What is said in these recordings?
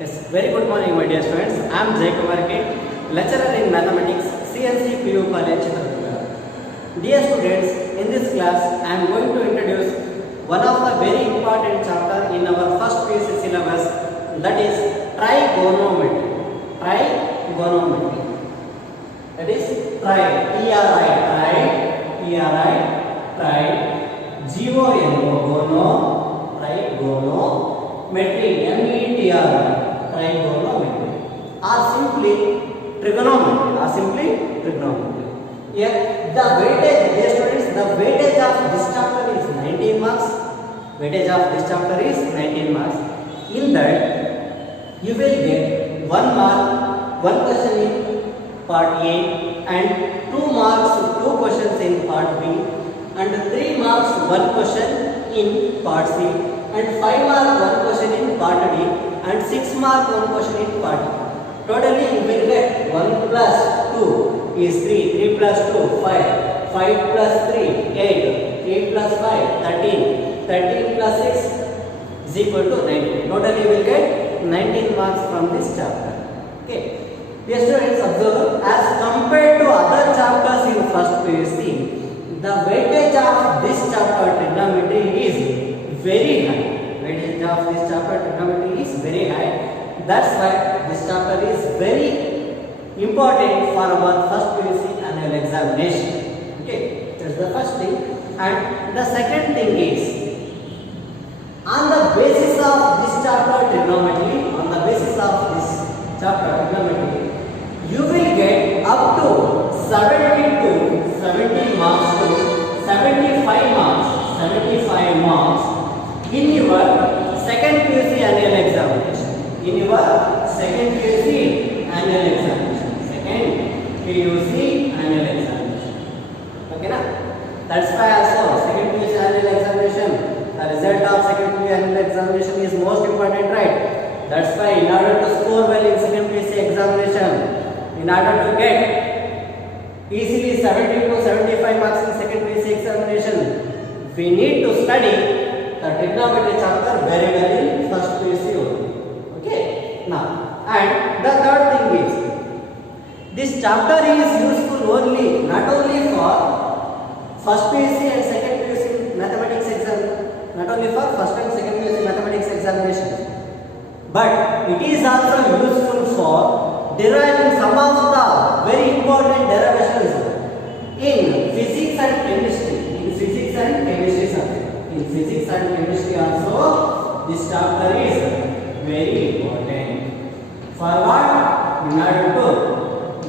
Yes, very good morning, my dear students. I am Jay Kumar K, lecturer in mathematics, CNC PU College, Chitradurga. Dear students, in this class, I am going to introduce one of the very important chapter in our first PUC syllabus, that is trigonometry. Trigonometry. That is tri, tri, G-O-N-O, gono, trigonometry, M-E-T-R-Y, trigonometry, or simply trigonometry. Here, the weightage, dear students, the weightage of this chapter is 19 marks. In that, you will get 1 mark, 1 question in part A, and 2 marks, 2 questions in part B, and 3 marks, 1 question in part C, and 5 mark, 1 question in part D, and 6 mark, 1 question in part E. Totally, you will get 1 plus 2 is 3, 3 plus 2, 5, 5 plus 3, 8, 8 plus 5, 13, 13 plus 6 is equal to 19. Totally, you will get 19 marks from this chapter. Okay. Dear students, observe, as compared to other chapters in first PUC, the weightage of this chapter trigonometry is very high. That's why this chapter is very important for our first PUC annual examination. Okay, that's the first thing. And the second thing is, on the basis of this chapter trigonometry, you will get up to 70 marks to 75 marks in your second PUC annual examination. Okay, na? That's why also second PUC annual examination, the result of second PUC annual examination is most important, right? That's why in order to score well in second PUC examination, in order to get easily 70 to 75 marks in second PUC examination, we need to study the trigonometry chapter very well in first PUC only. Okay, now, and the third thing is, this chapter is useful only, not only for first PUC and second PUC mathematics exam, not only for first and second PUC mathematics examination, but it is also useful for deriving some of the very important derivations in physics and chemistry. In physics and chemistry also, this chapter is very important. For what? In order to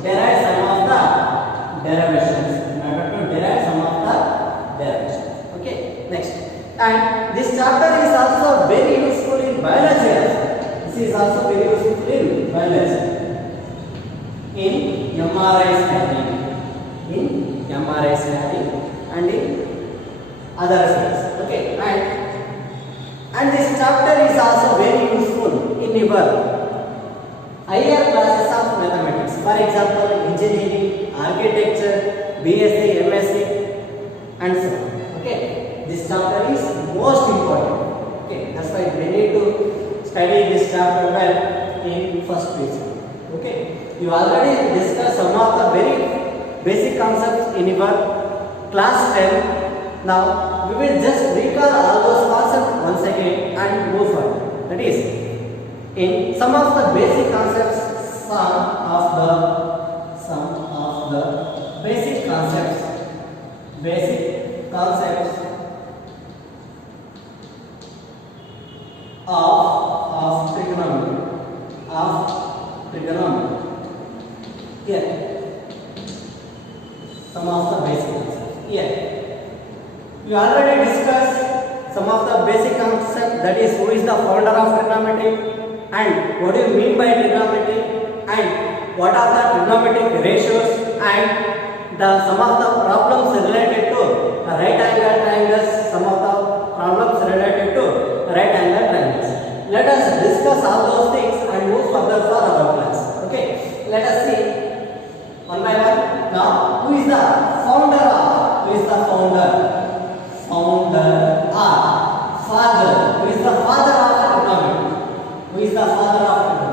derive some of the derivations. Okay, next. And this chapter is also very useful in biology. In MRI scanning, and in other fields. Okay, and this chapter is also very useful in your higher classes of mathematics. For example, engineering, architecture, BSc, MSc, and so on. Okay, this chapter is most important. Okay, that's why we need to study this chapter well in first PUC. Okay, you already discussed some of the very basic concepts in your class 10. Now we will just recall all those concepts once again and move forward. That is, in some of the basic concepts, some of the basic concepts of trigonometry. Here, some of the basic concepts. Here, we already discussed some of the basic concepts, that is, who is the founder of trigonometry, and what do you mean by trigonometry, and what are the trigonometric ratios, and some of the problems related to right angle triangles, Let us discuss all those things and move further for our class. Okay, let us see one by one. Now, who is the founder? Who is the father? Who is the father of trigonometry?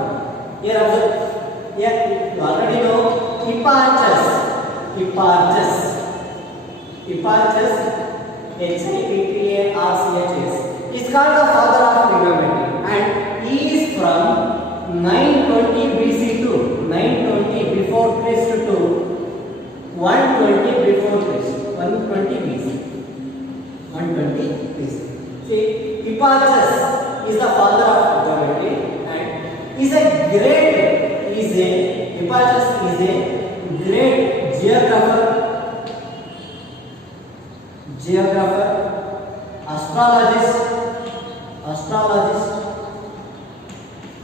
HIPPARCHS is called the father of trigonometry, and he is from 920 BC to 920 before Christ to 120 before Christ, 120 BC. 120 BC. See, Hipparchus is the father of trigonometry, and Hipparchus is a great geographer, astrologist,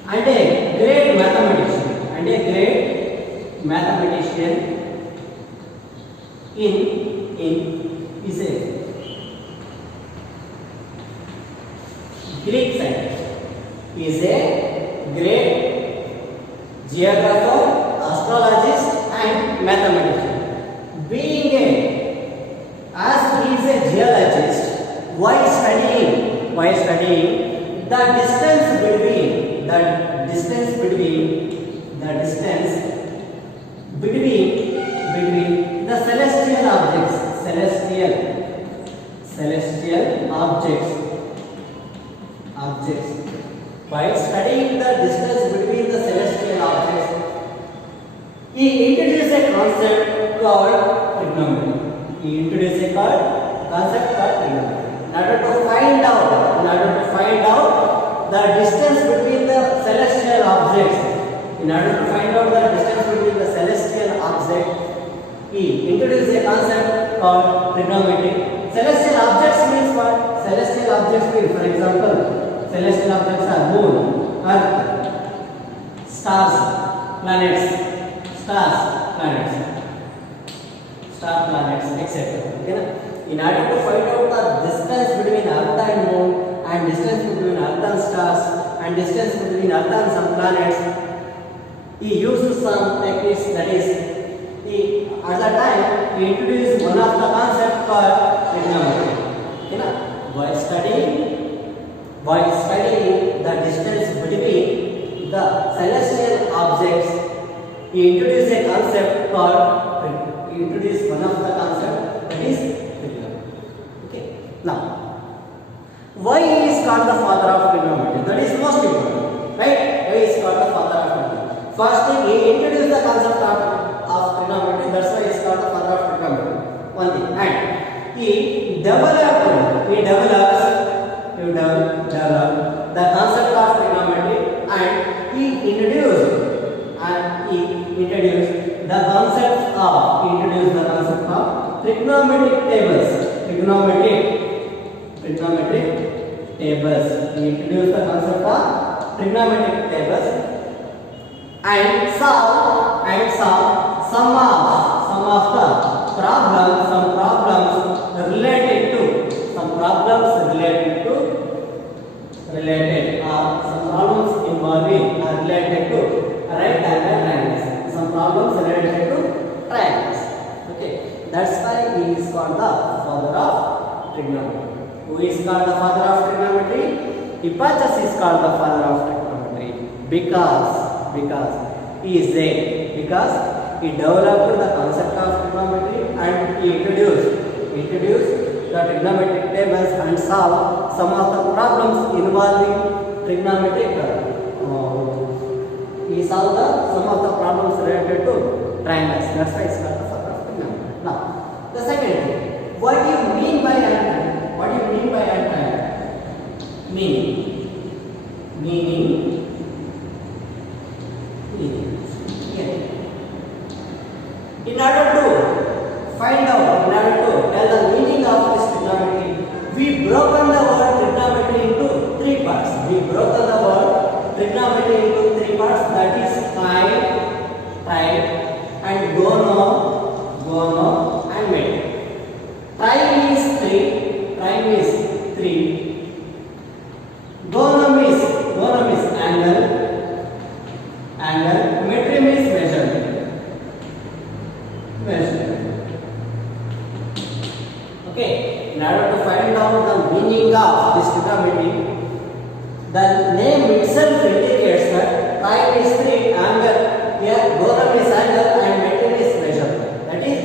and a great mathematician, in is a Greek scientist. He is a great geographer, astrologist, and mathematician. As he is a geologist, while studying the distance between the celestial objects, while studying the distance between the celestial objects, he introduced a concept called trigonometry. In order to find out the distance between the celestial objects, he introduced a concept called trigonometry. Celestial objects means what? Celestial objects means, for example, celestial objects are moon, earth, stars, planets, etc. Okay? In order to find out the distance between earth and moon, and distance between earth and stars, and distance between earth and some planets, he used some techniques. That is, at that time he introduced one of the concept called trigonometry. Okay? While studying the distance between the celestial objects, he introduced one of the concept, that is trigonometry. Okay. Now, why he is called the father of trigonometry? That is most important, right? Why he is called the father of trigonometry? First thing, he introduced the concept of trigonometry. That's why he is called the father of trigonometry. One thing, and he developed the concept of trigonometry, and he introduced the concept of trigonometric tables. He introduced the concept of trigonometric tables, and solve some of the problems related to some problems involving related to right angle triangles. Some problems related to triangles. Okay, that's why he is called the father of trigonometry. Who is called the father of trigonometry? Hipparchus is called the father of trigonometry because he developed the concept of trigonometry, and he introduced the trigonometric tables and solved some of the problems involving trigonometric. He solved some of the problems related to triangles. That's why it's called the father of trigonometry. Now, the second thing, what do you mean by angle? Meaning. In order to tell the meaning of this trigonometry, we broken the word trigonometry into three parts. That is sine, and gono, and metric. Sine is three. Gono is angle. Metric is measurement. Okay, in order to find out the meaning of this trigonometry, the name itself indicates that sine is 3, angle here, gono is angle, and metric is measurement. That is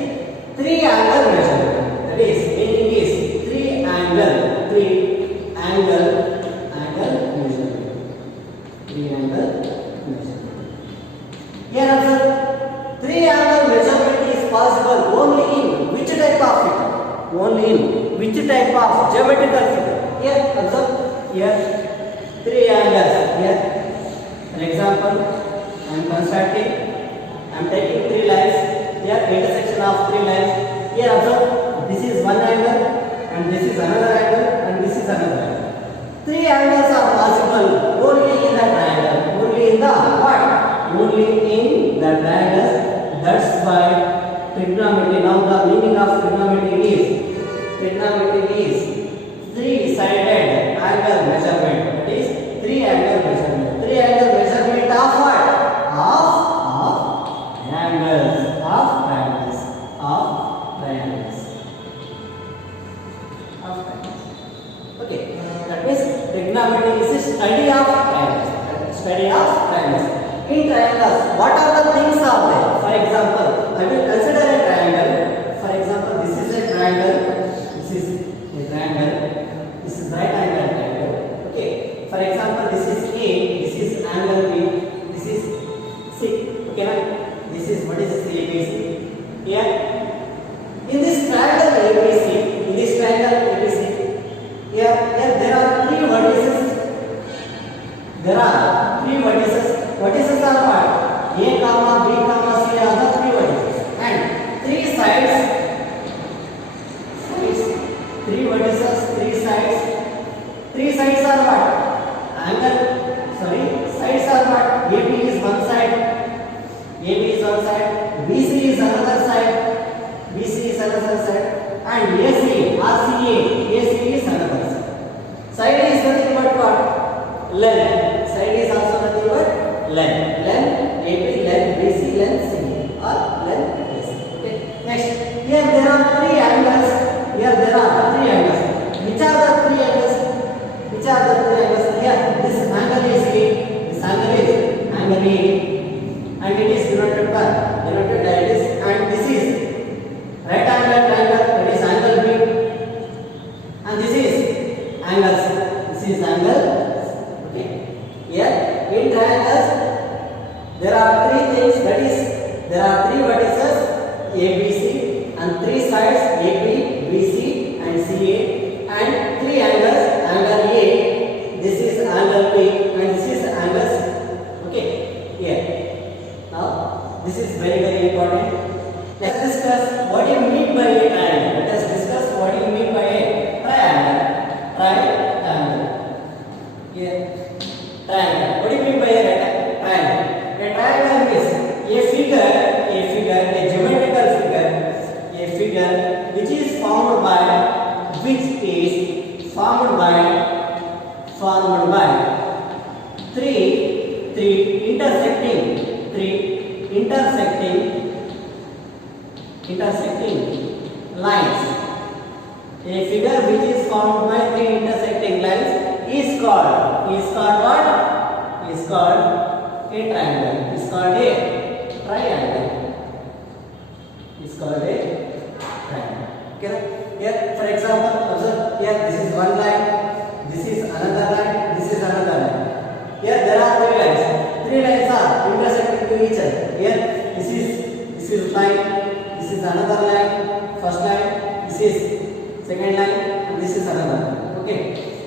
3 angle measurement. That is meaning is 3 3 angle measurement. 3 angle measurement. Here observe, 3 angle measurement is possible only in which type of figure? Only in which type of geometrical figure? Here observe, here 3 angles. Here, for example, I am constructing, I am taking 3 lines. Here intersection of 3 lines. Here observe, this is one angle and this is another angle and this is another angle. 3 angles are possible only in the triangle. Only in the what? Only in the triangles. That's why trigonometry. Now the meaning of trigonometry is 3-sided angle measurement. That is 3 angle measurement. 3 angle measurement of what? Of triangles. Of triangles. Okay. That means trigonometry is a study of triangles. In triangles, what are the things are there? For example, I will consider a triangle. For example, this is a triangle. This is a triangle. This is right angle triangle. Okay. For example, this is A. This is angle B. This is C. Okay, now this is what is ABC. Here, in this triangle ABC, here there are 3 vertices. Vertices are what? A, comma, B, comma, C are the 3 vertices. And 3 sides. 3 vertices, 3 sides. 3 sides are what? Sides are what? AB is one side. BC is another side. And AC or CA is another side. Side is nothing but what? Length. Side is also nothing but length. Length AB, length BC, length CA or length AC. Okay. Next, here there are 3 angles. Which are the 3 angles? Here, this angle is A. This angle is angle A, and it is denoted by this, and this is right angle triangle. That is angle B, and this is angle C. Okay. Here in triangles there are 3 things. That is, there are 3 vertices ABC and 3 sides AB, BC and CA, and 3 angles. Angle A, this is angle B, and this is angle C. Okay. Here. Now this is very important. Let's discuss what you mean by a triangle. Let us discuss what you mean by a triangle. Here, triangle. What do you mean by a triangle? A triangle is a geometrical figure, which is formed by 3 intersecting lines. A figure which is formed by 3 intersecting lines is called what? Is called a triangle. Is called a triangle. Okay. Here, for example, observe here. This is one line. This is another line. This is another line. Here there are 3 lines. 3 lines are intersecting to each other. Here, this is line. This is another line. First line. This is second line. And this is another line. Okay.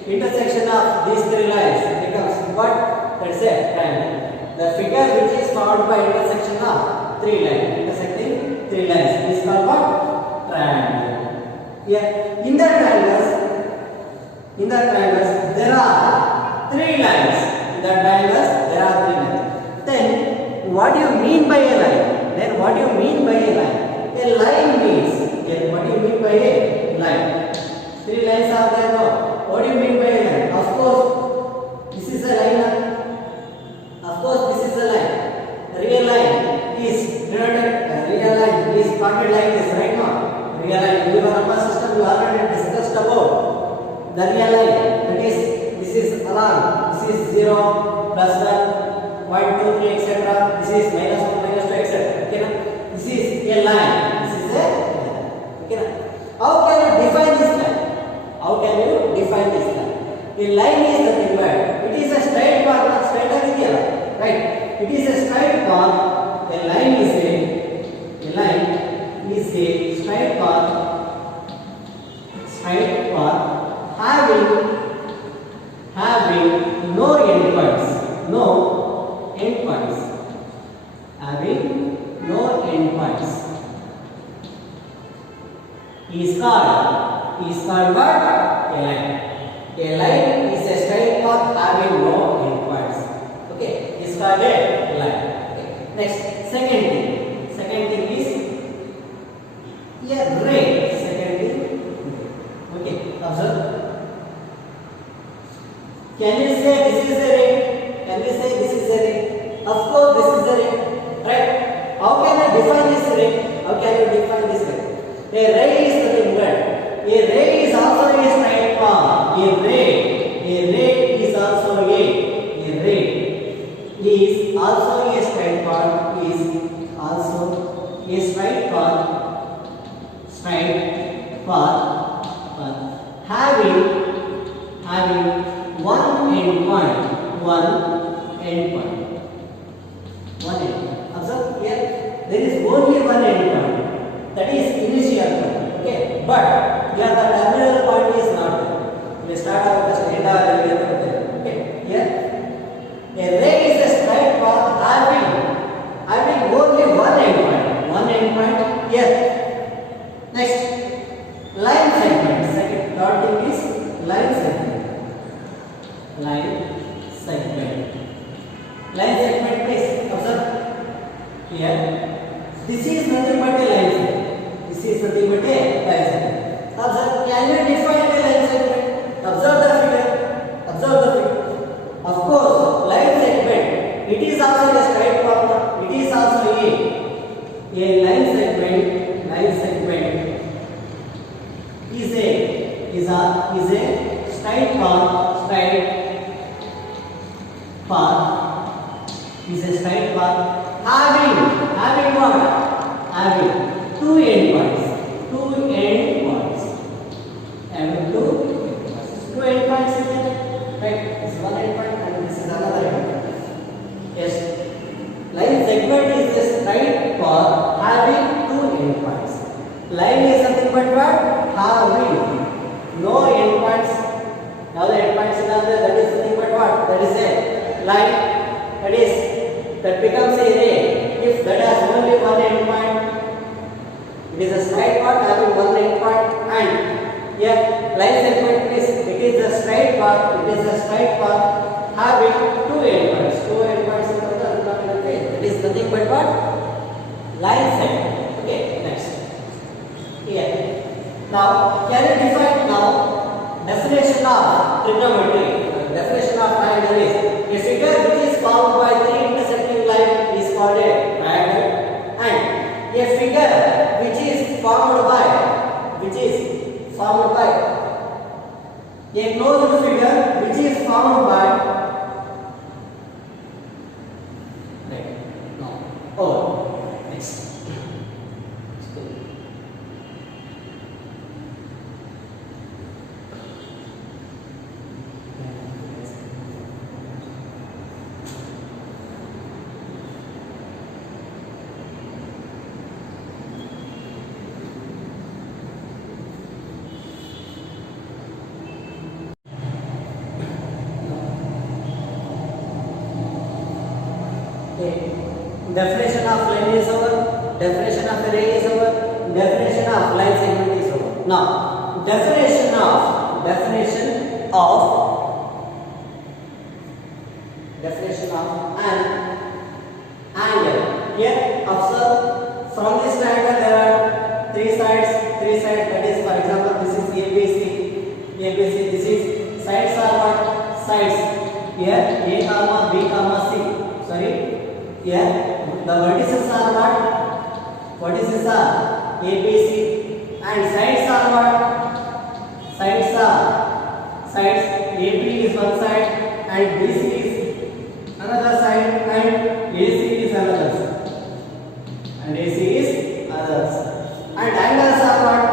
Intersection of these 3 lines becomes what? Let's say triangle. The figure which is formed by intersection of 3 lines, intersecting 3 lines, is called what? Triangle. Here, in the triangles, there are 3 lines. Then, what do you mean by a line? A line means. What do you mean by a line? 3 lines are there now. What do you mean by a line? Of course, this is a line. Real line is parted like this, right now. Real line. In your number system, you already discussed about the real line. That is, this is along. This is 0, plus 1, 1, 2, 3, etc. This is minus 1, minus 2, etc. Okay, na? This is a line. Okay, na? How can you define this line? define this line. A line is nothing but it is a straight path, not straight idea, right? It is a straight path. A line is a straight path, having no endpoints, having no endpoints. Is called what? A line. A line is a straight path having no endpoints. Okay, is called a line. Okay. Next, second thing is a ray. Second thing. Okay, observe. Can you say this is a ray? Can we say this is a ray? Of course, this is a ray, right? How can I define this ray? How can you define this ray? A ray is nothing but a ray is also a straight path. A ray is also a straight path. Is also a straight path having one endpoint. Observe here, there is only one endpoint, that is initial point. Okay, but here the terminal point is not there. We start out the end or there. Okay, here a ray is a straight path having only one endpoint. Here. Next, line segment. Third thing is line segment. Line segment, please observe here. This is nothing but a line segment. Observe, can you define a line segment? Observe the figure. Of course, line segment, it is also a straight path. It is also a line segment. Line segment is a straight path. Is a straight path having what? Having two endpoints. Having two endpoints is there, right? This is one endpoint and this is another endpoint. Yes. Line segment is a straight path having two endpoints. Line is something but what? Having no endpoints. Now the endpoints is not there. That is nothing but what? That is a line. That becomes a ray if that has only one endpoint. It is a straight path having one endpoint, and here line segment is it is a straight path. It is a straight path having two endpoints. Two endpoints in the ray. It is nothing but what? Line segment. Okay, next. Here. Now, can you define now definition of trigonometry? Definition of triangle is a figure which is formed by three intersecting lines is called a triangle, and a figure which is formed by a closed figure which is formed by next. Definition of line is over, definition of ray is over, definition of line segment is over. Now, definition of an angle. Here, observe, from this triangle there are three sides. That is, for example, this is ABC. This is sides are what? Sides. Here, A comma B comma C. Sorry. Here, the vertices are what? Vertices are A, B, C, and sides are what? Sides AB is one side and BC is another side and AC is another side. And angles are what?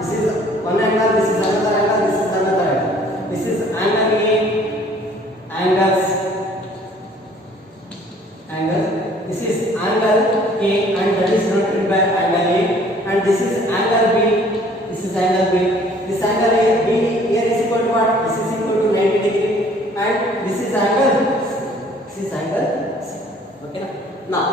This is one angle, this is another angle, this is another angle. Okay na? Now,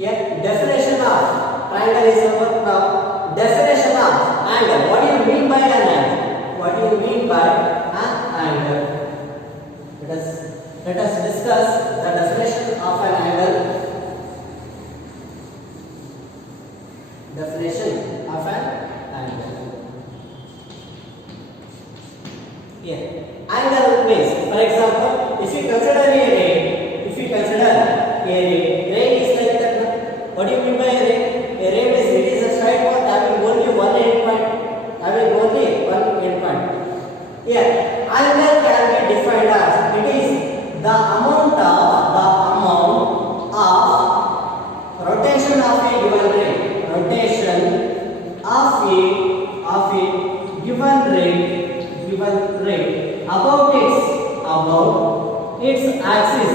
here definition of triangle is over. Now, definition of angle. What do you mean by an angle? What do you mean by an angle? Let us discuss the definition of an angle. Definition of an angle. Here, angle means, for example, if you consider a ray, ray is like that. What do you mean by a ray? A ray means it is a straight path having only one endpoint. Here, angle can be defined as it is the amount of rotation of a given ray. Rotation of a given ray about its axis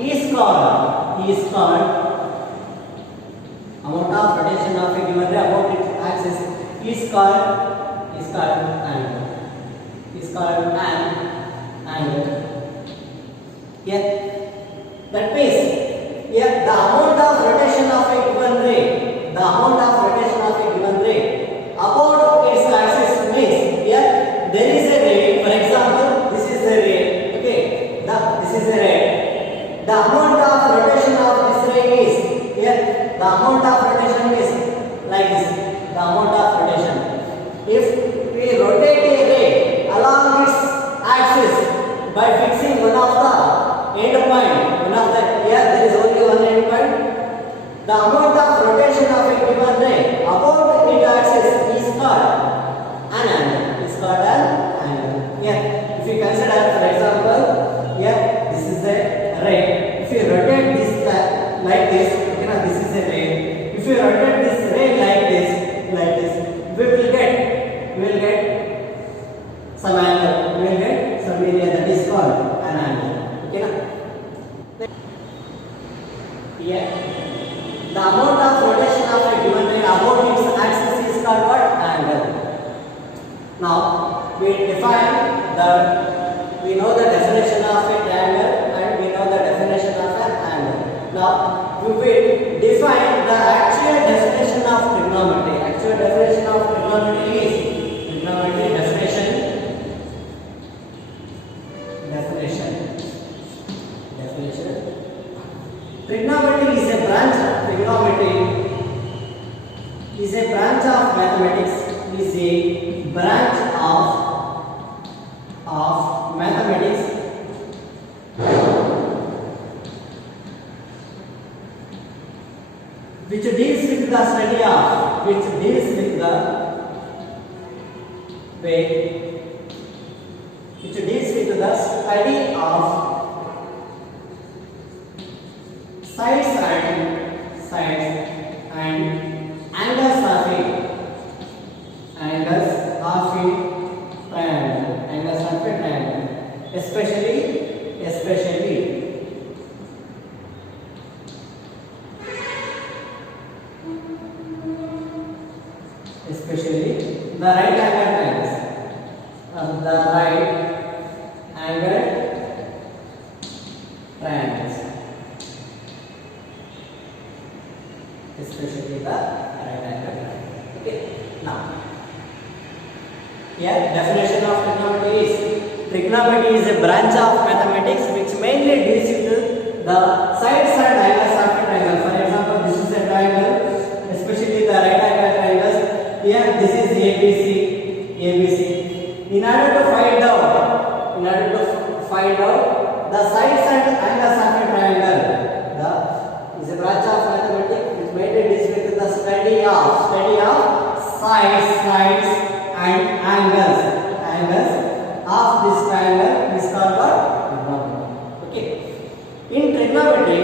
is called amount of rotation of a given ray about its axis is called an angle. Yeah, that means here the amount of rotation of a given ray about its axis means here there is a ray. For example, this is a ray. Okay, this is a ray. The amount of rotation of this ray is here. The amount of rotation is like this. The amount of rotation. If we rotate a ray along its axis by fixing one of the end point, here there is only one end point. The amount of rotation of a given ray about its axis is called an angle. Here, if you consider, for example, here this is a ray. If you rotate this like this, this is a ray. If you rotate this ray like this, we will get some angle. We will get some area that is called an angle. Okay na? Here, the amount of rotation of a given ray about its axis is called what? Angle. Now, we know the definition of a triangle and we know the definition of an angle. Now, we will define the actual definition of trigonometry. Actual definition of trigonometry is definition. Trigonometry is a branch of mathematics. Which deals with the study of sides and angles of a triangle, especially the right angle triangles. Especially the right angle triangle. Okay. Now, here definition of trigonometry is a branch of mathematics which mainly deals with the sides and angles of a triangle. For example, this is a triangle, especially the right angle triangles. Here, this is ABC. In order to find out the sides and angles of a triangle, is a branch of mathematics which mainly deals with the study of sides and angles of this triangle is called trigonometry. Okay. In trigonometry,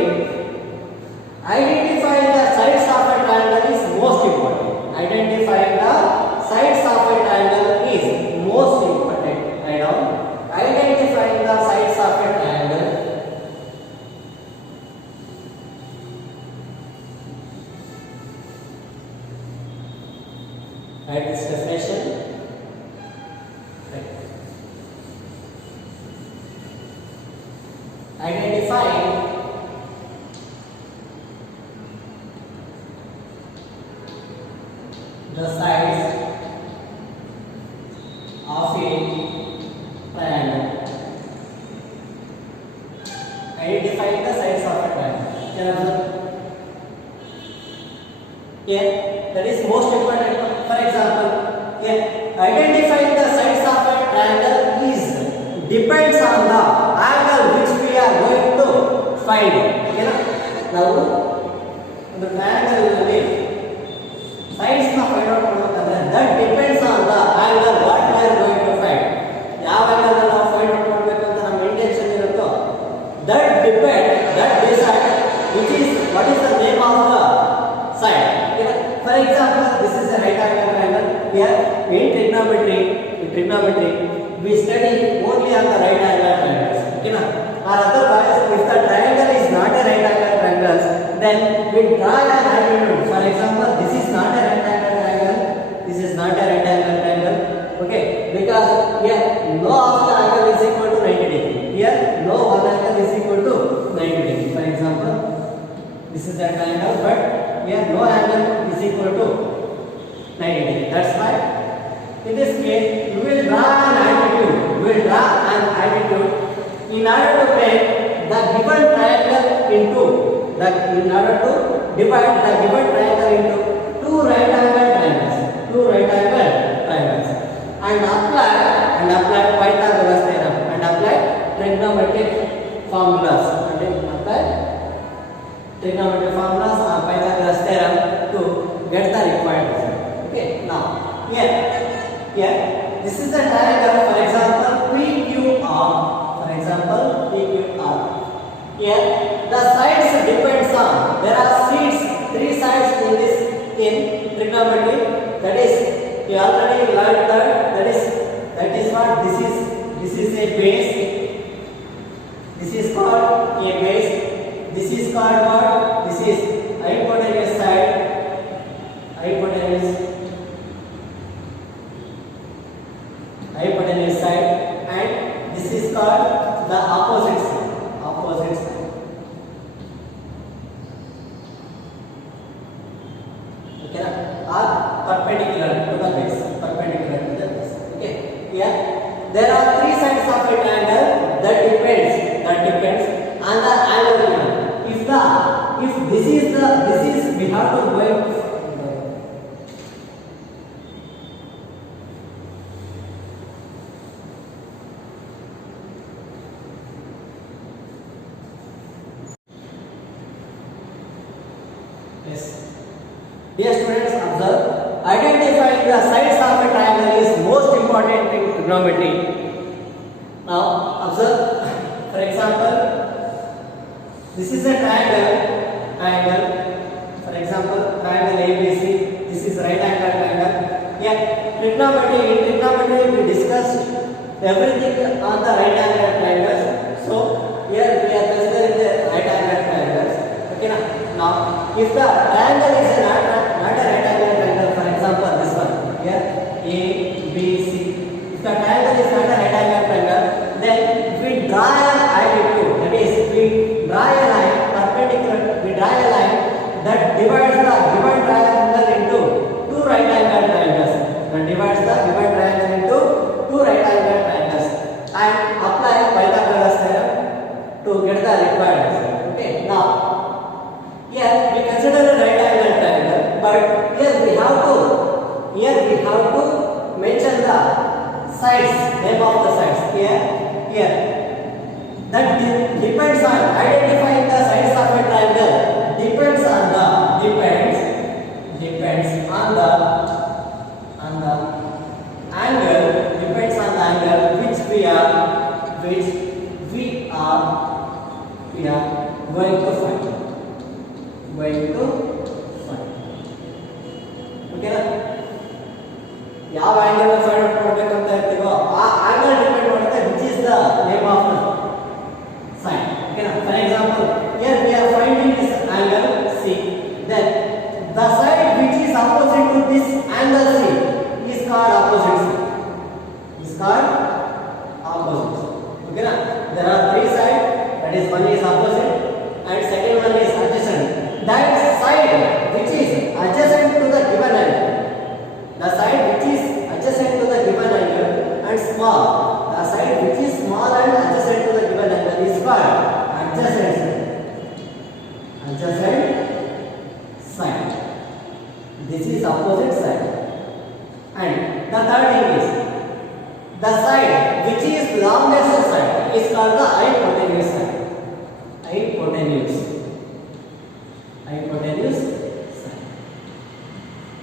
identifying the sides of a triangle is most important. Write down. Identifying the sides of a triangle. Write this definition. a triangle. Identify the sides of a triangle. Can you observe? Here, that is most important. For example, here, identifying the sides of a triangle is depends on the angle which we are going to find. Okay, now the triangle will sides na find out ಮಾಡಬೇಕಂದ್ರೆ that depends on the angle what we are going to find. ಯಾವ angle ನಾವು find out ಮಾಡಬೇಕು ಅಂತ ನಮ್ಮ intention ಇರುತ್ತೋ that decide which is what is the name of the side. Okay, for example, this is a right angle triangle. Here in trigonometry we study only on the right angle triangles. Okay, or otherwise if the triangle is not a right angle triangle, then we draw an altitude. For example, this is not a right angle triangle. This is not a right angle triangle. Okay, because here no of the angle is equal to 90 degree. Here no one angle is equal to 90 degree. For example, this is a triangle, but here no angle is equal to 90 degree. That's why in this case we will draw an altitude. We will draw an altitude in order to make the given triangle into in order to divide the given triangle into two right angle triangles, and apply Pythagoras theorem and apply trigonometric formulas or Pythagoras theorem to get the required result. Okay, now here this is a triangle. For example, PQR. Here the sides depends on, there are three sides in trigonometry. That is, we already learned that is what this is a base. This is called a base. This is called what? This is hypotenuse side. Hypotenuse side, and this is called the opposite side. Okay, are perpendicular to the base. Okay, here there are three sides of a triangle. That depends on the angle given. If this is we have to go. Yes. Dear students, observe. Identifying the sides of a triangle is most important in trigonometry. Now, observe. For example, this is a triangle. For example, triangle ABC. This is right angle triangle. Here, in trigonometry we discussed everything on the right angle triangles. So here we are considering the right angle triangles. Okay, now if the triangle is not a right angle triangle, for example this one here ABC, if the triangle is not a right angle triangle, then we draw an altitude. That is, we draw a line perpendicular. We draw a line that divides the given triangle into two right angle triangles. And apply Pythagoras theorem to get the required result. Okay, now here we consider a right angle triangle, but here we have to mention the sides, name of the sides. Here that depends on identifying the sides of a triangle. Depends on the angle which we are going to find. Okay, ಯಾವ angle find out ಮಾಡಬೇಕು ಅಂತ ಇರ್ತೀವೋ ಆ angle depend ಮಾಡುತ್ತೆ which is the name of the side. Okay, for example, here we are finding this angle C. Then the side which is opposite to this angle C is called opposite side. Okay, there are three sides. That is, one is opposite and second one is adjacent. That side which is adjacent to the given angle, and And the third thing is the side which is longest side is called the hypotenuse side. Hypotenuse side.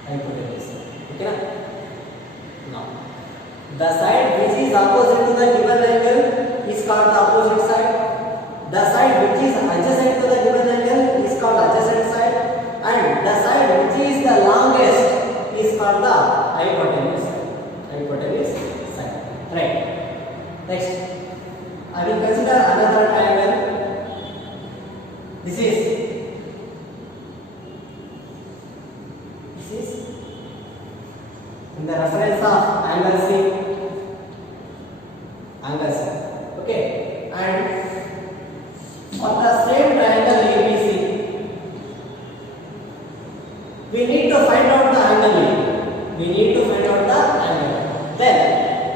Hypotenuse side. Okay? Now, the side which is opposite to the given angle is called the opposite side. The side which is adjacent to the given angle is called adjacent side. And the side which is the longest is called the hypotenuse side. Hypotenuse side. Right. Next, I will consider another triangle. This is in the reference of angle C. Angle C. Okay. And for the same triangle ABC, we need to find out the angle A. We need to find out the angle. Then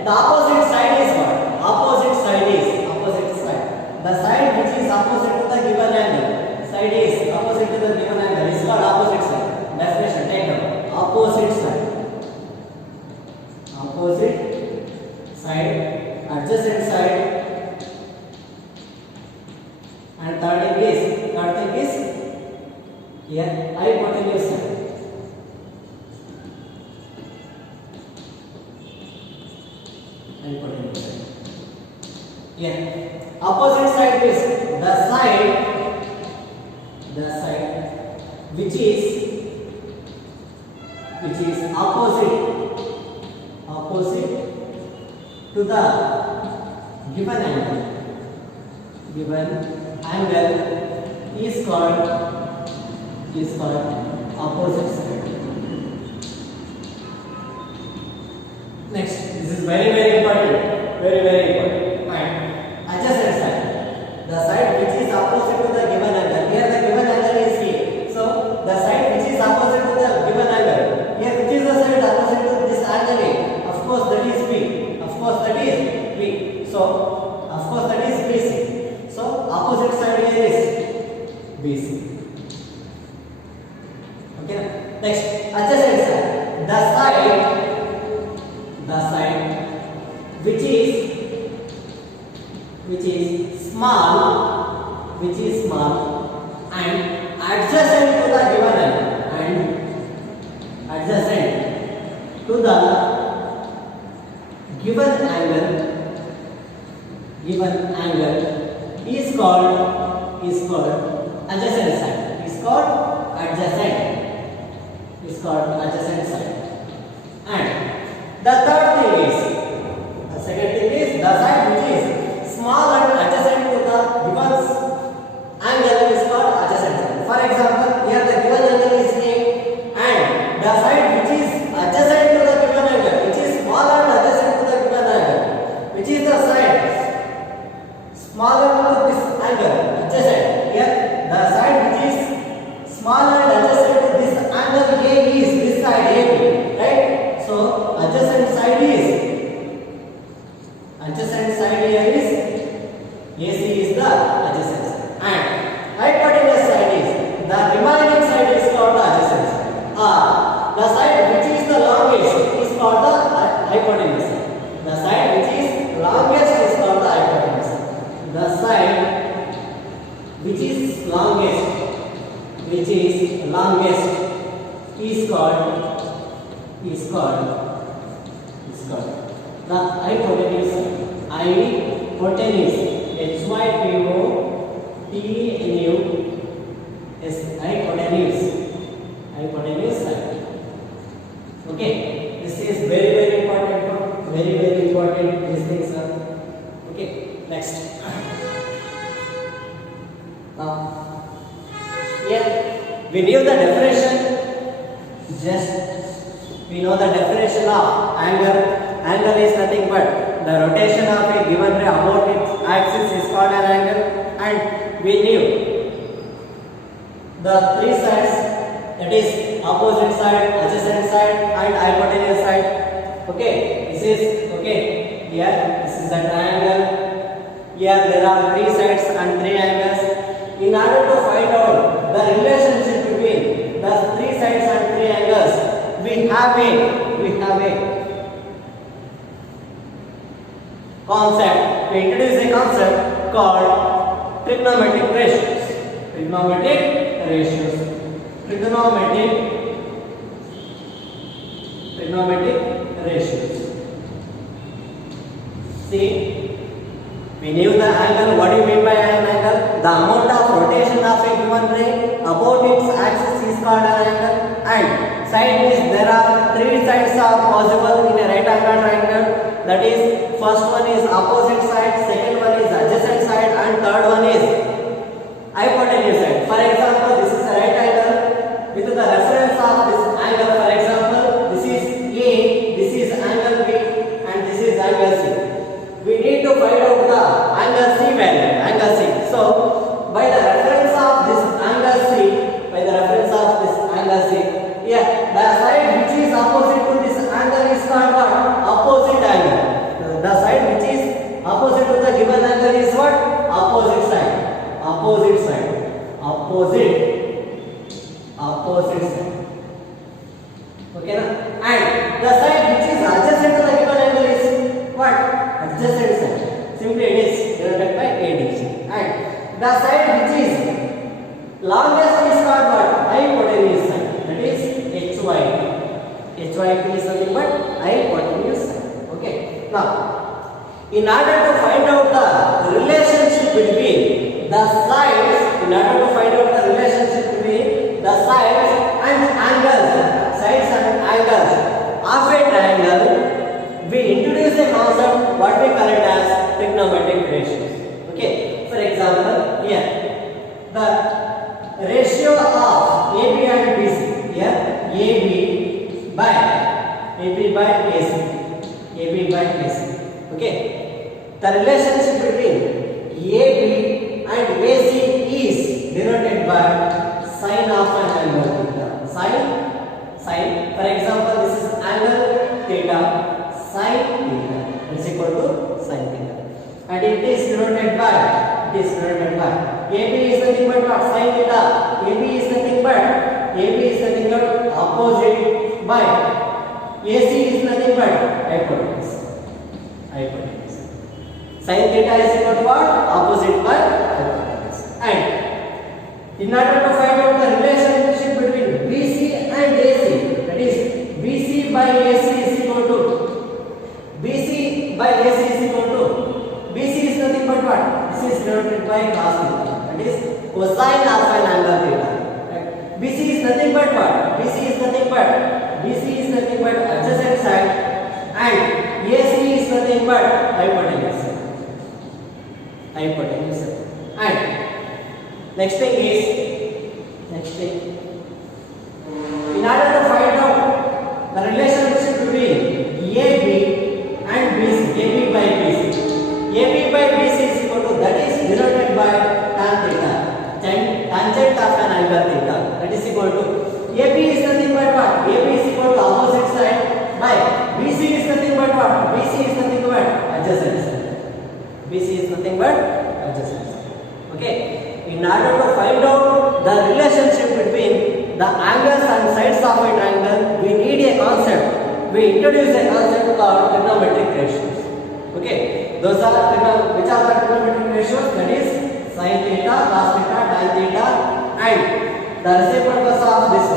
the opposite side is what? Opposite side is opposite side. The side which is opposite to the given angle. Side is opposite to the given angle is called opposite side. Definition take note. Opposite side. Opposite side, adjacent side, and third thing is here hypotenuse side. Hypotenuse side. Here opposite side is the side which is opposite to the given angle. Given angle is called opposite side. Next, this is very important. Very important. And adjacent side. The side which is opposite to the given angle. Here the given angle is C. So the side which is opposite to the given angle. Here which is the side opposite to this angle A? Of course that is B. So of course that is BC. So opposite side here is BC. Okay. Next, adjacent side. The side which is small, and adjacent to the given angle, given angle is called adjacent side. Is called adjacent side. And the third thing is, the second thing is the side which is small and adjacent to the given angle is called adjacent side. For example, here the given angle is A, and the side which is adjacent to the given angle, which is small and adjacent to the given angle, which is the side smaller to this angle, adjacent. Here the side which is small and adjacent to this angle A is this side AB, right? So adjacent side here is AC is the adjacent side, and hypotenuse side is the remaining side is called the adjacent side, or the side which is the longest is called the hypotenuse side. The side which is longest is called the hypotenuse side. The side which is longest is called the hypotenuse side. Hypotenuse, hypotenuse side. Okay, this is very important. Very important. These things are okay. Next, now here we knew the definition. We know the definition of angle. Angle is nothing but the rotation of a given ray about its axis is called an angle, and we knew the three sides, that is opposite side, adjacent side, and hypotenuse side. Okay, this is okay. Here this is a triangle. Here there are three sides and three angles. In order to find out the relationship between the three sides and three angles, we have a concept. We introduce a concept called trigonometric ratios. Trigonometric ratios. Trigonometric ratios. See, we knew the angle. What do you mean by an angle? The amount of rotation of a given ray about its axis is called an angle. And side is, there are three sides are possible in a right angle triangle. That is, first one is opposite side, second one is adjacent side, and third one is hypotenuse side. For example, this is a right angle with the reference of this angle. For example, this is A, this is angle B, and this is angle C. We need to find out the angle C value, angle C. So, by the reference of this angle C, yeah, the side which is opposite to this angle is called what? Opposite angle. The side which is opposite to the given angle is what? Opposite side. Opposite side. Opposite side. Okay, na? And the side which is adjacent to the given angle is what? Adjacent side. Simply it is denoted by AD. And the side which is longest is called what? Hypotenuse side. That is HY. HYP is nothing but hypotenuse side. Okay. Now, in order to find out the relationship between the sides, of a triangle, we introduce a concept what we call it as trigonometric ratios. Okay. For example, here the ratio of AB and BC. Here AB by AC. Okay. The relationship between AB and AC is denoted by sine of an angle theta. Sine. For example, this is angle theta, sine theta. It's equal to sine theta. And it is denoted by. AB is nothing but what? Sine theta. AB is nothing but opposite by AC is nothing but hypotenuse. Sine theta is equal to what? Opposite by hypotenuse. And in order to find out the relationship between BC and AC, that is BC by AC is equal to BC is nothing but what? This is denoted by cos theta. That is cosine of an angle theta. BC is nothing but what? BC is nothing but adjacent side, and AC is nothing but hypotenuse. And next thing, in order to find out the relationship between AB and BC, AB by BC is equal to, that is denoted by tan theta, tangent of an angle theta. That is equal to AB is nothing but what? AB is equal to opposite side by BC is nothing but what? BC is nothing but adjacent side. Okay. In order to find out the relationship between the angles and sides of a triangle, we need a concept. We introduce a concept called trigonometric ratios. Okay. Those are which are the trigonometric ratios? That is sin theta, cos theta, tan theta, and the reciprocals of this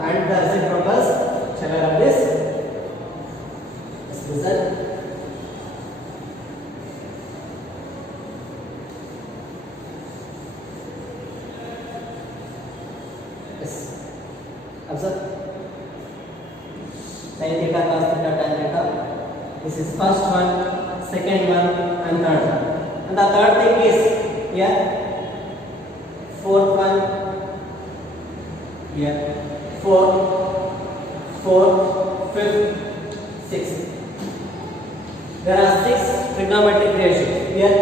and the reciprocals of this. Result. Yes. Observe. Sin theta, cos theta, tan theta. This is first one, second one, and third one. And the third thing is here, fourth one, here, fourth, fifth, sixth. There are 6 trigonometric ratios. Here,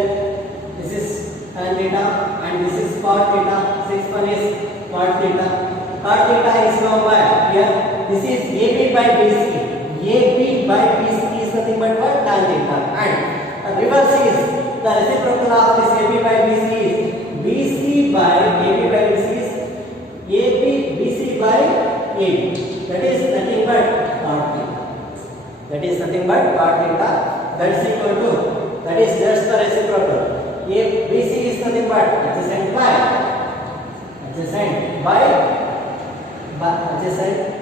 this is tan theta and this is cot theta. Sixth one is cot theta. Cot theta is from where? Here, this is AB by BC. AB by BC is nothing but what? Tan theta. And reverse is the reciprocal of this AB by BC is BC by AB by BC is BC by AB. That is nothing but cot theta. That is equal to that is just the reciprocal. If BC is nothing but adjacent by adjacent,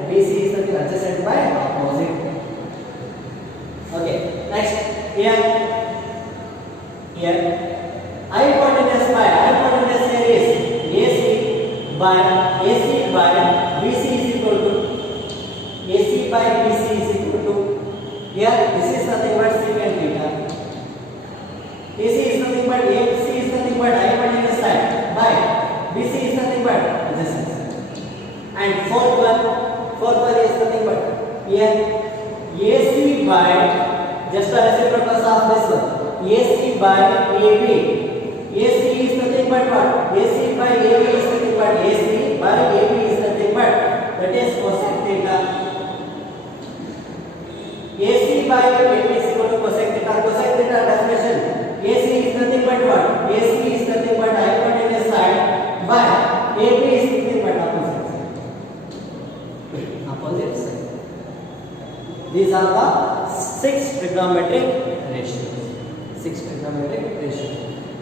BC is nothing adjacent by opposite. Okay, next here hypotenuse here is AC by BC is equal to AC by BC is equal to, here this is nothing but secant theta. AC is nothing but AC is nothing but hypotenuse side by BC is nothing but adjacent side. And fourth one is nothing but here AC by just the reciprocal of this one. AC by AB. AC is nothing but what? AC by AB is nothing but AC by AB is nothing but, that is cosec theta. AC by AB is equal to cosec theta. Cosec theta definition. AC is nothing but what? AC is nothing but hypotenuse side by AB is nothing but opposite side. These are the 6 trigonometric ratios.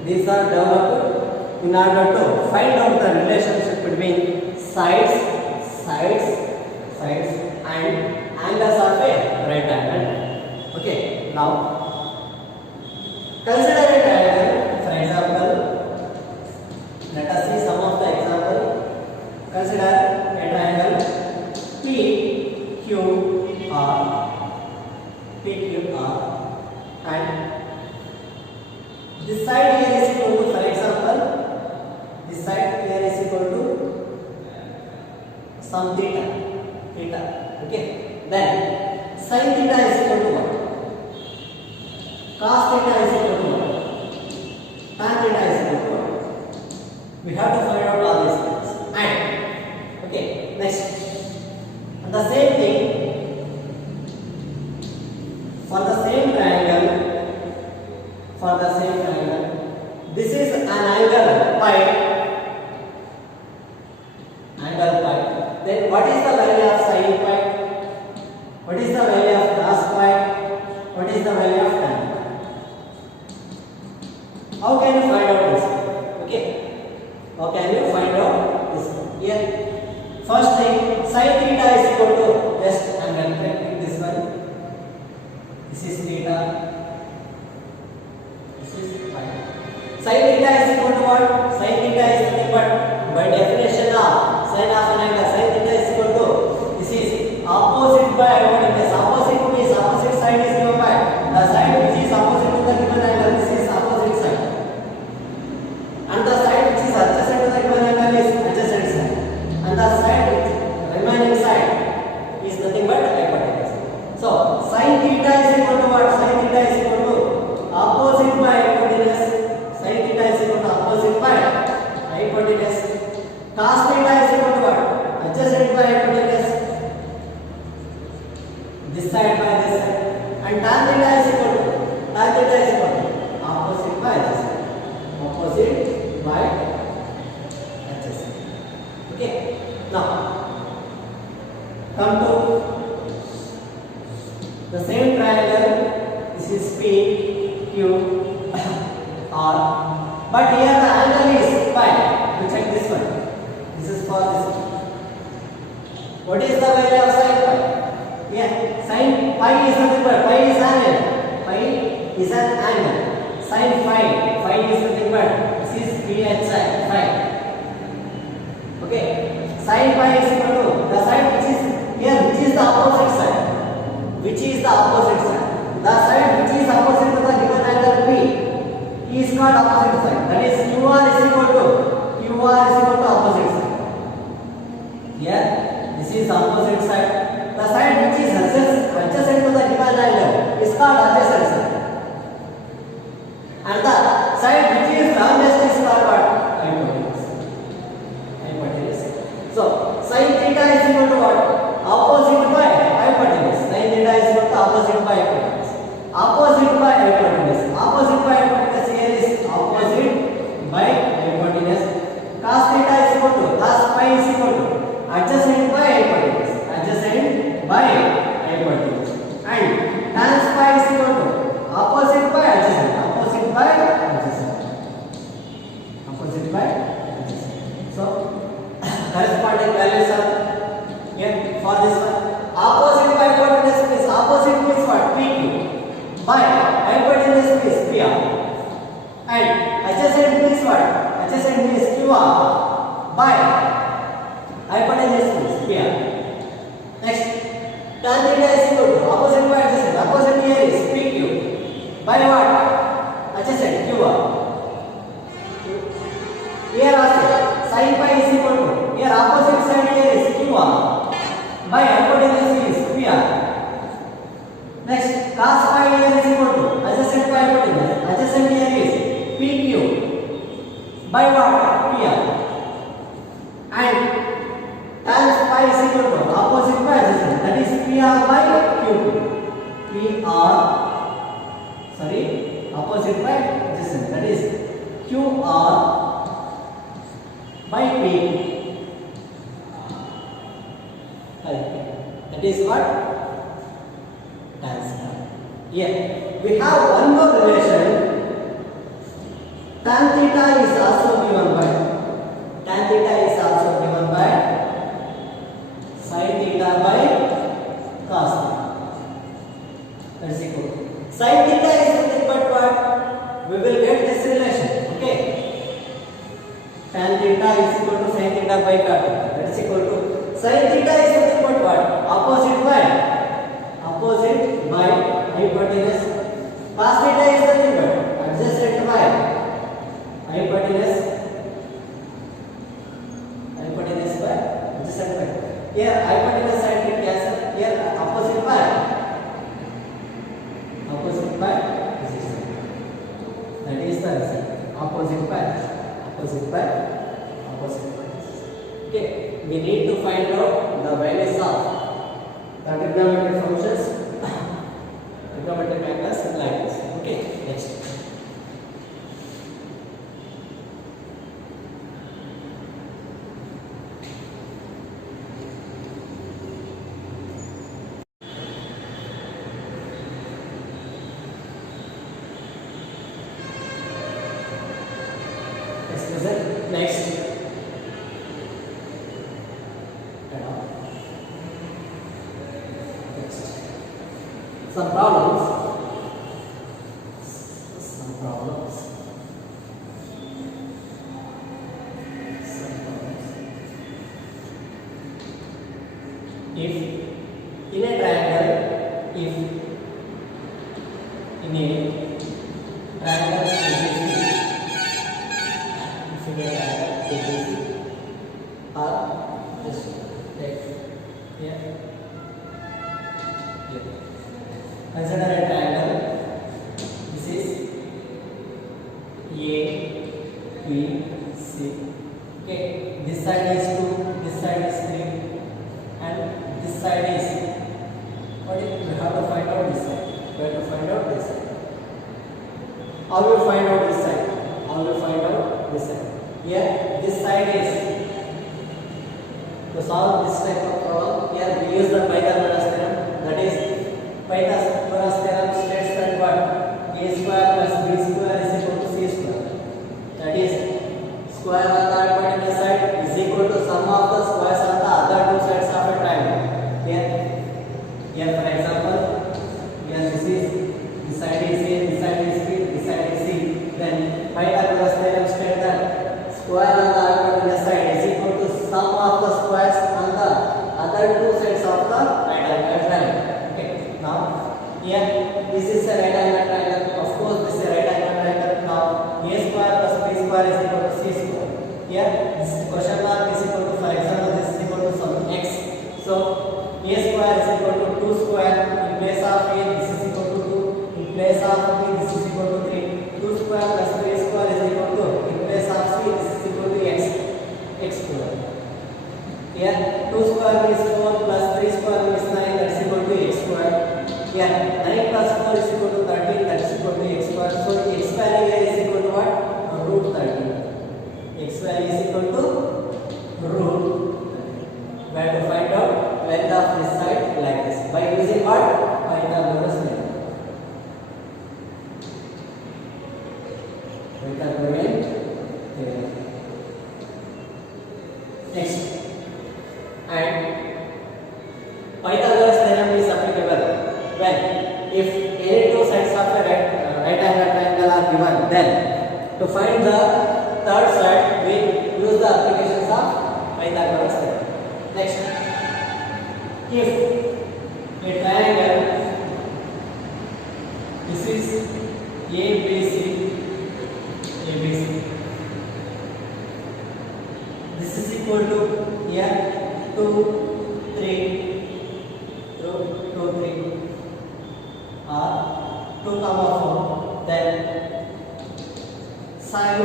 These are developed in order to find out the relationship between sides and angles of a right angle. Okay, now consider a triangle. For example, let us see some of the example. Consider a triangle PQR and this side here is equal to, for example, this side here is equal to some theta. Okay, then sin theta is equal to what? Cos theta is equal to what? Tan theta is equal to what? We have to find out all these things. And okay, next, and the same thing for the same triangle. This is an angle pi. Then what is the value of sin pi? What is the value of cos pi? What is the value of tan? How can you find out this? Okay, how can you find out this? Here, first thing, sin theta is equal to just angle. Take this one. This is theta. Sin theta is equal to what? Sin theta is nothing but, by definition of sin of an angle, sin theta is equal to, this is opposite by hypotenuse. Opposite means opposite side is given by the side which is opposite to the given angle. This is opposite side, and the side which is adjacent to the given angle is adjacent side, and the side remaining side is nothing but hypotenuse. So sin theta is equal to what? Sin theta is equal to opposite by hypotenuse. Sin theta is equal to opposite by hypotenuse. Cos theta is equal to what? Adjacent by hypotenuse. This side by this side. And tan theta is equal to opposite by adjacent. Opposite by adjacent. Okay. Now come to the same triangle. This is P, Q, R, but here the angle is pi. You check this one. This is for this one. What is the value of sin pi? Yeah, sin pi is nothing but, pi is angle. Pi is an angle. Sin phi is nothing but, this is phi. Okay, sin pi is equal to the side which is here, which is the opposite side. Which is the opposite side? The side which is opposite to the given angle P is called opposite side. That is QR is equal to opposite side. Here, this is opposite side. The side which is adjacent to the given angle is called adjacent side. And the side which is longest is called what? Hypotenuse. So, sin theta is equal to what? Opposite by hypotenuse. Sin theta is equal to opposite by hypotenuse. Opposite by hypotenuse. Opposite by hypotenuse here is opposite by hypotenuse. Cos theta is equal to, cos pi is equal to adjacent by hypotenuse. Adjacent by hypotenuse. And tan pi is equal to opposite by adjacent. cos phi here is equal to adjacent by hypotenuse. Adjacent here is PQ by what? PR. And tan phi is equal to opposite by adjacent. That is PR by QP. Opposite by adjacent. That is QR by P. That is what? Tan square. Here we have one more relation. Tan theta is also given by sin theta by cos theta. That's equal. Sin theta is nothing but what? We will get this relation. Okay. Tan theta is equal to sin theta by cot theta. That is equal to sin theta is nothing but what? Opposite by hypotenuse. Cos theta is nothing but adjacent by hypotenuse by adjacent by. Here hypotenuse side will cancel. Here opposite by adjacent. That is the result. Opposite by. Okay, we need to find out the values of the trigonometric functions, trigonometric angles like this. Okay, next. Next. Some problems. If in a triangle, ABC, or just take here. Consider a triangle. This is A, B, C. Okay, this side is 2, this side is 3, and this side is what? We have to find out this side. How will we find out this side? Here, this side is to solve this type of problem. Here we use the Pythagoras theorem. That is Pythagoras theorem states that what? A square plus B square is equal to C square. That is square on the hypotenuse side is equal to sum of the squares on the other two sides of a triangle. Here for example, here this side is A, this side is B, this side is C. Then Pythagoras theorem states that square on the hypotenuse side is equal to sum of the squares on the other two sides of the right angle triangle. Okay. Now here this is a right angle triangle. Of course, this is a right angle triangle. Now A square plus B square is equal to C square. Here this question mark is equal to, for example, this is equal to some x. So A square is equal to 2 square. In place of A, this is equal to 2. In place of B, this is equal to 3. 2 square plus 3 square is equal to, in place of C, this is equal to x square. Here 2 square is 4 plus 3 square is 9, that is equal to x square. Here 9 plus 4 is equal to 13, that is equal to x square. So x value here is equal to what? Root 13. X value is equal to root 13. We have to find out length of this side like this by using what? Pythagoras theorem. Next, and Pythagoras theorem is applicable when if any two sides of a right angle triangle are given, then to find the third side we use the applications of Pythagoras theorem. Next, if a triangle, this is ABC, this is equal to here 2, 3, or 2 comma 4, then sin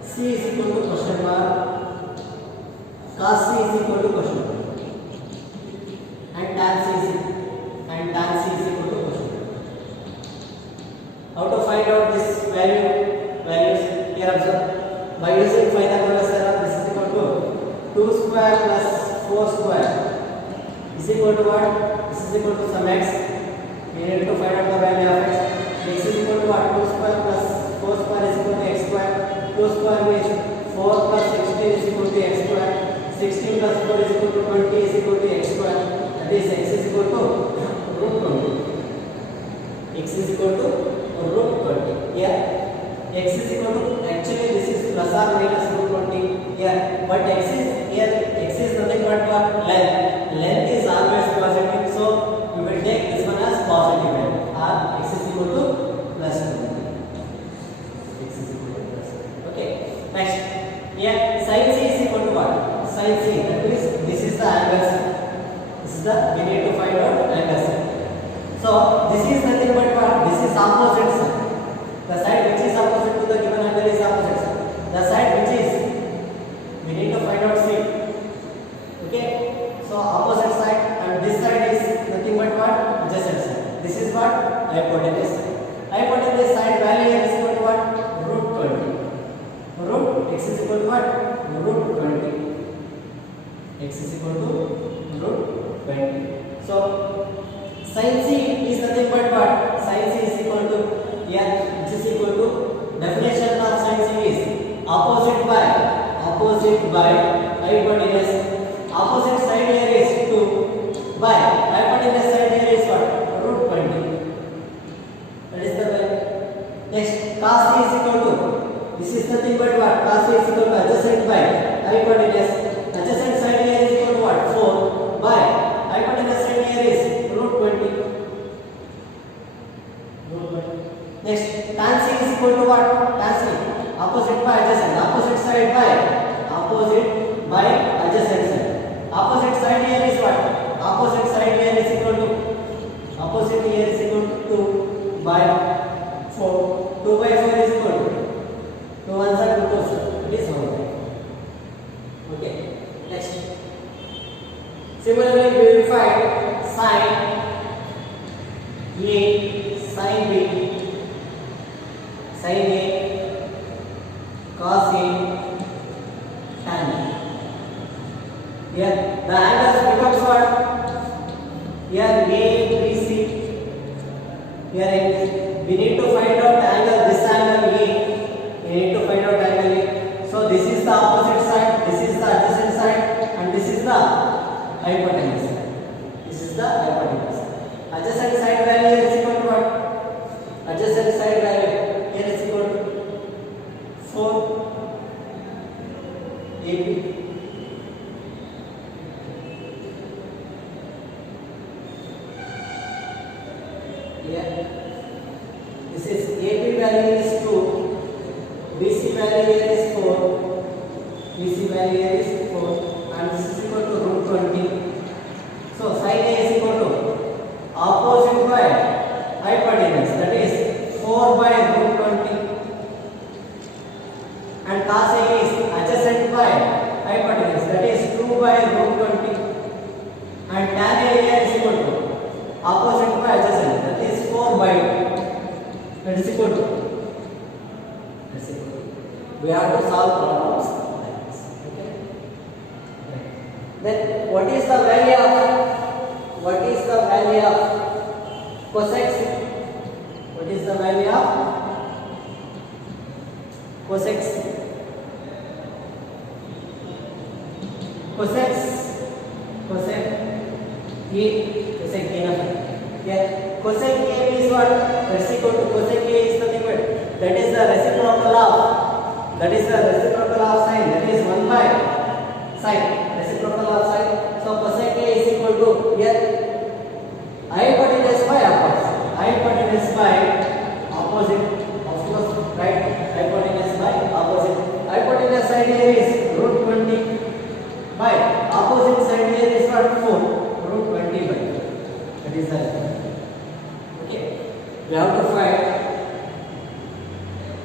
c is equal to question mark, cos c is equal to question mark, and tan c is equal to question mark. How to find out this values? Here observe. By using Pythagoras theorem, this is equal to 2 square plus 4 square is equal to what? This is equal to some x. We need to find out the value of x. X is equal to what? 2 square plus 4 square is equal to x square. 2 square means 4 plus 16 is equal to x square. 16 plus 4 is equal to 20 is equal to x square. That is x is equal to root 20. X is equal to root 20. Here x is equal to, actually this is plus or minus root 20 here, but x is nothing but what? Length is always positive, so we will take this one as positive value, or x is equal to plus 20. X is equal to plus 20. Okay, next here sin c is equal to what? Sin c, that means this is the angle c. We need to find out angle c. So this is nothing but what? This is opposite side. The side which is opposite to the given angle is opposite side. The side which is, we need to find out c. Okay, so opposite side, and this side is nothing but what? Adjacent side. This is what? Hypotenuse side. Hypotenuse side value is equal to what? Root 20. Root x is equal to what? Root 20. X is equal to root 20. So sin c is nothing but what? Sin c is equal to, here which is equal to, definition of sin c is opposite by hypotenuse. Opposite side here is 2 by hypotenuse side here is what? Root 20. That is the value. Next, cos c is equal to, this is nothing but what? Cos c is equal to adjacent by hypotenuse. Adjacent side here is equal to what? 4 by hypotenuse side here is root 20. Next, tan c is equal to what? Tan c, opposite by adjacent. Opposite side by adjacent side. Opposite side here is what? Opposite side here is equal to, opposite here is equal to 2 by 4. 2 by 4 is equal to 2 ones are 2 2s. It is 1. Okay. Next. Similarly, we will find sin A, sin B, sin A, cos A, tan A. Here the angles becomes what? Here ABC. Here we need to find out angle, this angle A. We need to find out angle A. So this is the opposite side, this is the adjacent side, and this is the hypotenuse side. This is the hypotenuse side. Adjacent side value is equal to what? Adjacent side value here is equal to 4 AB. Here this is AB value is 2, BC value here is 4, BC value here is 4, and this is equal to root 20. So sin A is equal to opposite by hypotenuse, that is 4 by root 20, and cos A is adjacent by hypotenuse, that is 2 by root 20, and tan A here is equal to opposite by adjacent, that is 4 by 2. That is equal to. We have to solve problems like this. Okay. Then what is the value of cosec? What is the value of cosec? Cosec A, cosec A na. Here cosec A is what? That's equal to, cosec A is nothing but, that is the reciprocal of sin, that is 1 by sin, reciprocal of sin. So cosec A is equal to, here hypotenuse by opposite, of course, right? Hypotenuse by opposite. Hypotenuse side here is root 20 by opposite side here is what? 4, root 20 by 4. That is the. You have to find,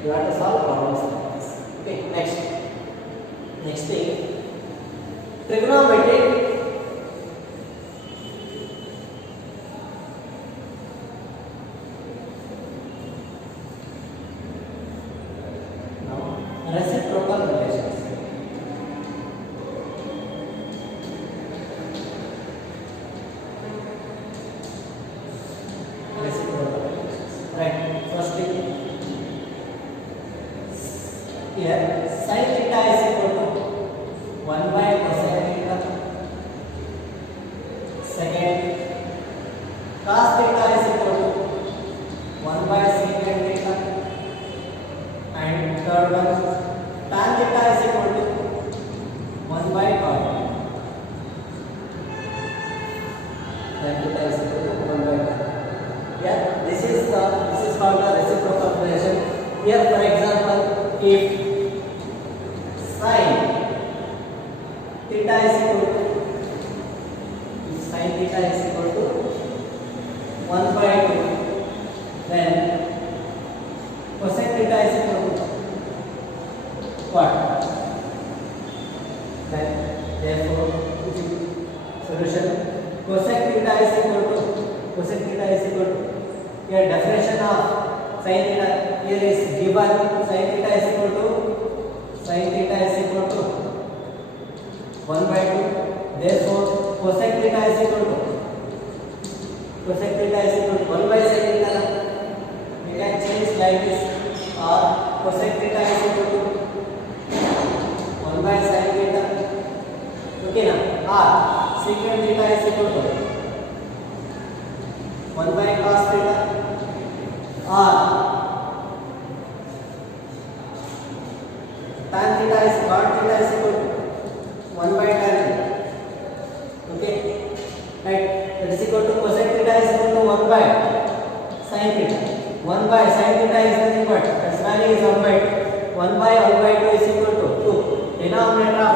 you have to solve problems like this. Okay, next thing, trigonometry. Now reciprocal relations. Right. Firstly, here sin theta is equal to 1 by cosine theta. Second, cos theta is equal to 1 by secant theta. And third one, tan theta is equal to 1 by cot theta. Tan theta is equal to 1 by cot. Yeah, this is called the reciprocal relation. Here, for example, if sin theta is equal to 1 by 2, then cosec theta is equal to what? Then therefore solution cosec theta is equal to here definition of sin theta here is given. Sin theta is equal to 1 by 2. Therefore cosec theta is equal to 1 by sin theta. We can change like this, or cosec theta is equal to 1 by sin theta. Okay now, or secant theta is equal to 1 by cos theta, or tan theta is equal to 1 by tan theta. Okay, right? That is equal to cosec theta is equal to 1 by sin theta. 1 by sin theta is nothing but its value is 1 by 2 is equal to 2. Denominator